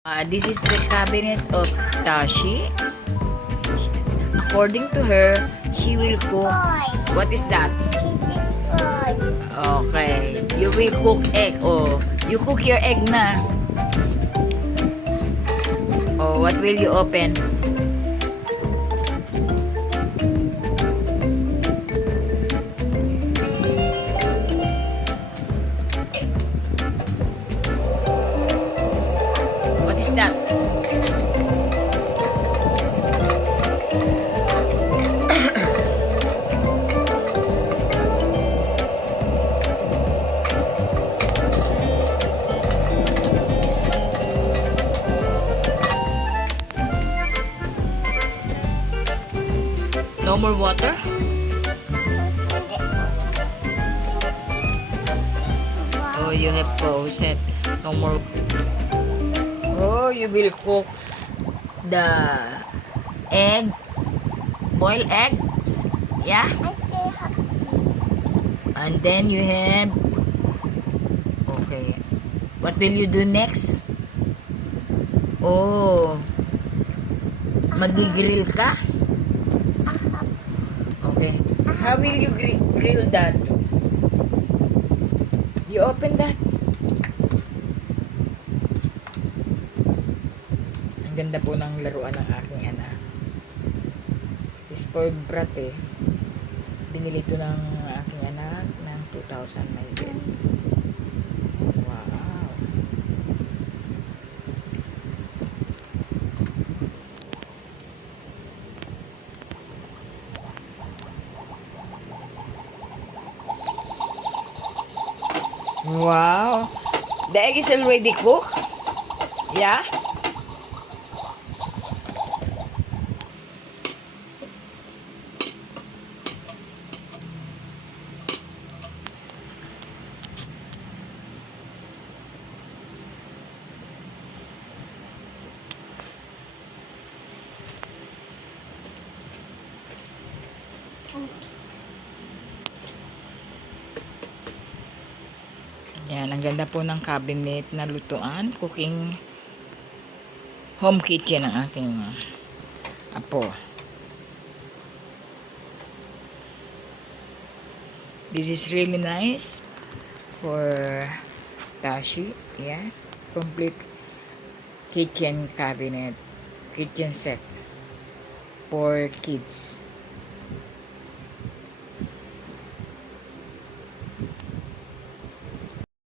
This is the cabinet of Tashi. According to her, she will cook. What is that? Okay. You will cook egg. Oh, you cook your egg na. Oh, what will you open? What is that? No more water? Oh, you have faucet. No more. Oh, you will cook the egg, boiled eggs, yeah? And then you have, okay, what will you do next? Oh, mag-grill ka? Okay, how will you grill that? You open that. Ang ganda po ng laruan ng aking anak. Spoiled brat eh. Binili ito ng aking anak ng 2019. Wow. Wow. The egg is already cooked? Yeah? Yan, ang ganda po ng cabinet na lutuan, cooking home kitchen ng aking apo. This is really nice for Tashi. Yeah, complete kitchen cabinet, kitchen set for kids.